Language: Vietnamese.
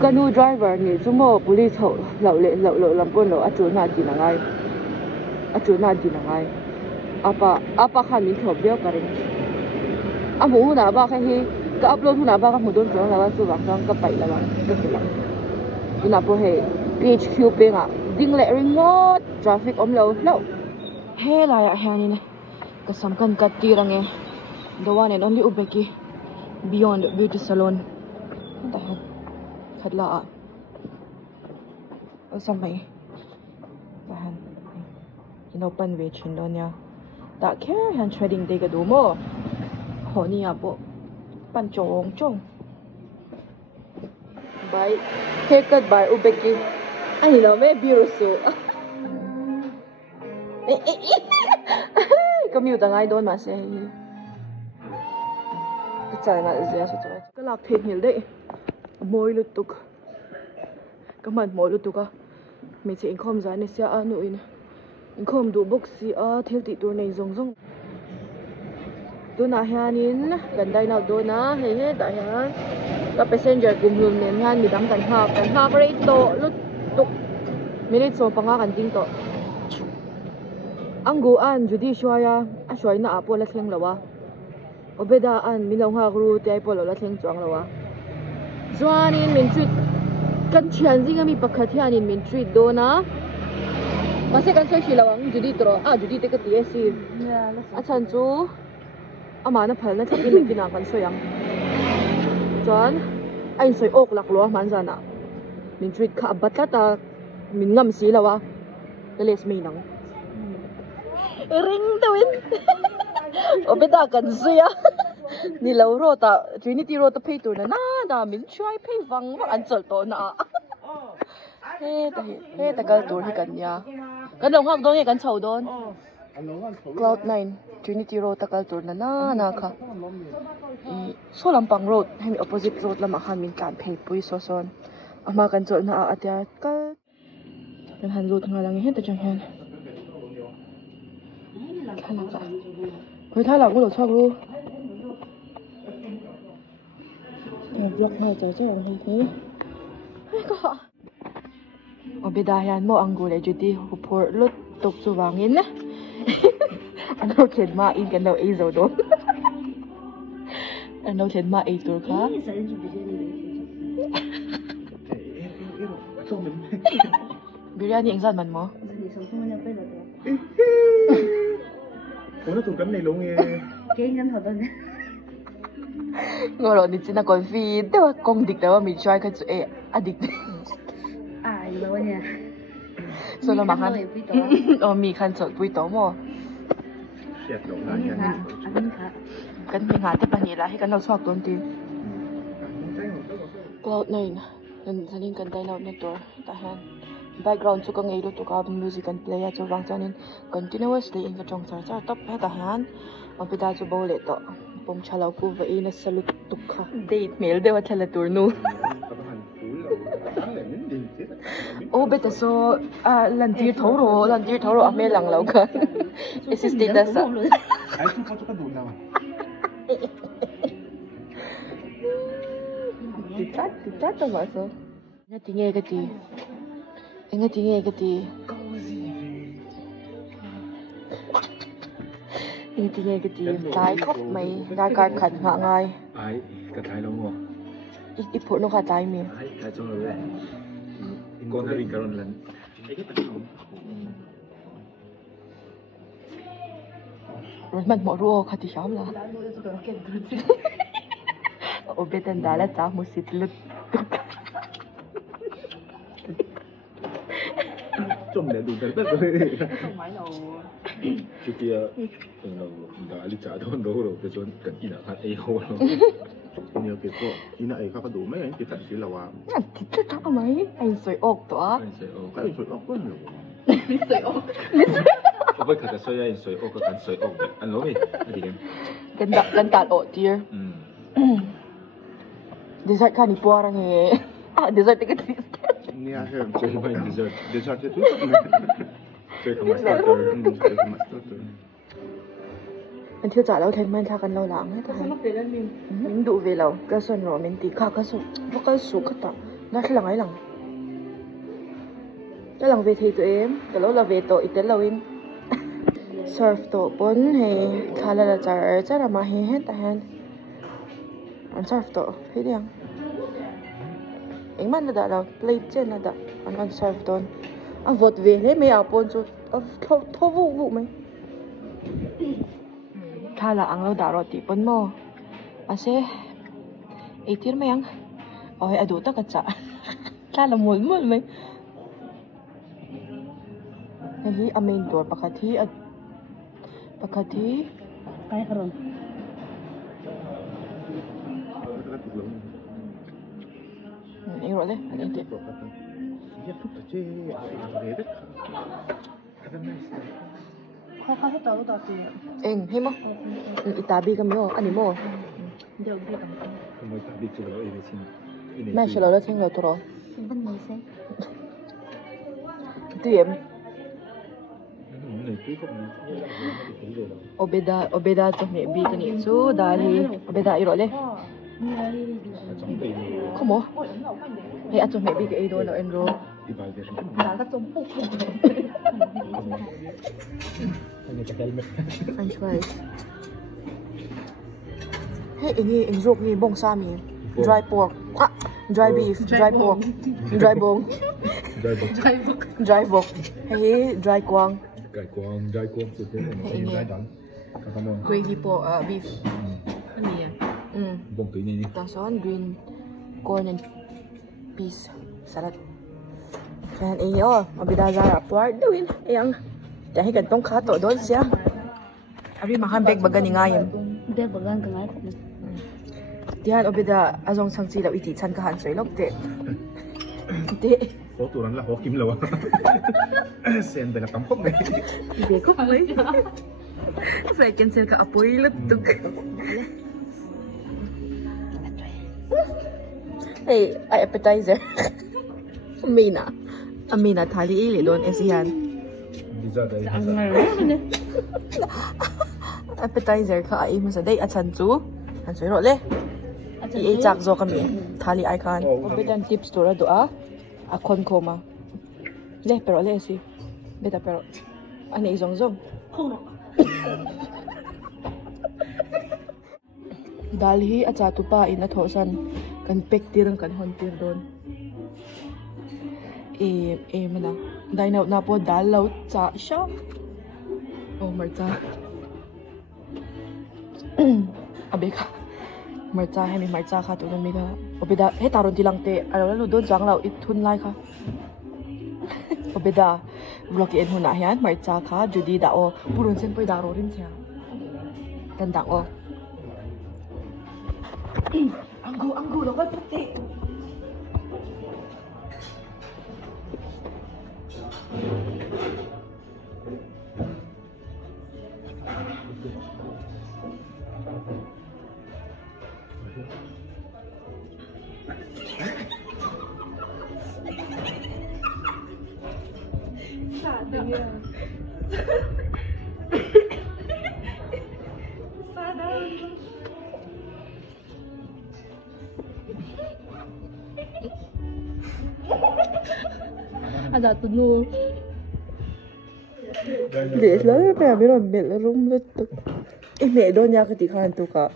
canoe driver ni sumo police ho lo lampon lo achu na ti na ngai apa khan min thop bia karin amu na ba kha hi ka upload na ba ka mudon chong la chu ba ka pai la ba ka la ina po he PHQ pe nga ding le ringot traffic om lo he la ya hani ne ka samkan ka tirange the one and only ubeki beyond beauty salon tahan khadla a samai tahan inopen ve chin don ya ta khe han trading de ga do mo ho ni ya bo pan chong by haircut by ubeki ani lo me birusu commute ngai don ma se cái trời mà dễ sợ trời cái lạc thịt nhiều đấy mồi lụt tục cái mặt mồi lụt tục à mình sẽ income giá này sẽ ăn nuôi này income đủ bốc xí thiếu tỷ tuổi này rong tôi nói hanin gần đây nào tôi nói hết tại ha các passenger cùng luôn nên han bị đóng cảnh hạc rate to lụt tục mình đi số bằng cảnh tinh to anh gu an jadi shoya shoy na apo la theng lawa obeda an milong ha gru te polo la theng chong lawa zwanin min treat kan chian zinga mi pakhat hianin min treat do na mase kan sai shilawang jadi tro jadi te ka tsc ya a chan chu ama na phal na thakin me kina kan soyang chon ain soi ok lak lo man jana min treat kha batata min ngam si lawa les me nang ring tawin obeda kan suya ni lo ro ta trinity ro ta pay tur na da min try pay wang wa an chol to na he ta kal tur hi kan ya kan long hak dong e kan chho don cloud 9 trinity ro ta kal tur na kha so lampang road hem opposite road lama khan min kan pay pui so son ama kan chol na atia kal kan han road ngalang he ta chang han thái là có đồ sao luôn vlog này trời chắc là như thế có ở bên đây anh mua ăn gù lại chút đi hộp phở lót tục số vàng in á anh đâu thiệt mà in cái đầu ấy rồi đó anh đâu thiệt mà ấy tuổi khác biryani anh dặn mình mà nó thuộc cấm này luôn nghe cái ngân hồi tuần ngồi rồi thì chỉ là còn phi thế mà công địch đó mình try cái chữ addict lâu nha so là mà khăn mi khăn chọn bụi táo mà cái mình hạt thế bạn nhỉ là hay cái nào xoạc tuần tiền cloud này nên gia đình cần tay nào network tại hàng background chu ka ngei lo tuka music and play a chu wang chanin continuously in ka chong char top he ta han opida chu bo le to pom chalau ku va ina salut tukha date mail dewa thala tur nu o beta so lan tir thoro a me lang lo ka assistant da sa ai chu ka du na Tita to ma so na tinge ka ti nghe tiếng cái gì nghe tiếng cái gì trái khóc mày ra cài khẩn hạ ngay ai cái thái long ngô ít phụ nó cả trái mình ai cái trong rồi con hay cái lần rồi mình mở rùa khát thì xóm là ở bên tận đó là cháu một xịt lực 좀 내도 된다 그래. kia đã đi trả thôn đó rồi cái chuyện cần gì là phát ấy hồ nhiều cái cô như này các đủ mấy anh chỉ thật sự là vào thì chắc có mấy anh soi ốc đó cái soi ốc quá nhiều soi ốc không phải cái soi anh soi ốc cái soi ốc anh nói gì cái đạn ốc tier dessert kan ni puara nge dessert cái Nia hem chơi với dessert itu chơi không mà starter mình thiếu trả lâu thêm mình tha cần lâu lắm hết rồi mình đủ về lâu cái xuân rồi mình tí khá cái xuân có cái số cái tặng Nasa lang ay lang. Cái lần về thì tụi em, cái lúc là về tội ít lâu in. Surf tổ bốn hay khá là chả chắc là mà hết tại hắn. Anh surf tổ thấy đi không? Anh mắt là đã là play trên là đã anh surf tổ. Anh vượt về hết mấy ảo bốn chút, thô vụ vụ mấy. Khá là ăn lâu đã rồi tí bốn mò. Anh sẽ ấy tiết mấy ăn. Ôi anh đủ tất cả chả. Khá là muốn mấy. Nahi amin door pakati at pakati Kaya karon. iro le ani te Kaya tahu tadi. eng hemo itabi kami o ani mo Jauh dia kan. Kamu tak bicara ini sini. mai shalo la theng lo to ro Simpan ni sih. tu em Này cứ không obeda to me bi kani chu dali obeda iro le trong tay komo hey ato me bi ke do no enro đi bài về Dah tak cumpuk. hanya ke helmet. french fries hey ini enrok ni bong sa mi dry pork dry beef dry pork dry bong dry pork hey dry quang Dry quang từ thế này dry đắng. Cảm ơn. gravy pork beef Ni ya. Bông tự nhiên. Tason green corn and peas salad. Kaya iyo, mabida zara part doin. Yang dahil gantong kato doon siya. Ari makan beg baga ni ngayem. Dia bagan kengai. Diyan obida azong sang silaw iti chan kahan soy lok te. Te. Có tụi nó là có kim lầu. Sen về là cắm khóc này. Ide ko mấy. Phải cancel ka apoy lutuk. Hey, appetizer. Amina thali ili doon esihan. Đi ra đây. Appetizer ka ay mo sa day at sanchu. Sanchu ro le. I chak zo kami. Thali ay kan. Obedan tips to ra do akon koma. Le pero le si. Beta pero. Ani izong zong. Dalhi at sa tupa inathosan kan pektir kan hontir don. Mana. Dahil na po dalaw sa siya. Oh, Marta. Abe ka. Marta, hay may Marta ka to nami ka. Obeda, hey taron tilang te. Ano doon jang law itun lai ka. Obeda, vlog in huna yan. Marta ka, Judy da o. Purun sen po daro rin siya. Gandang o. Anggo, dapat pati. Ada tunu. Để lấy mẹ biết rồi mẹ là rung lên tục. Em mẹ đôi nhà cái tí khan tục cả.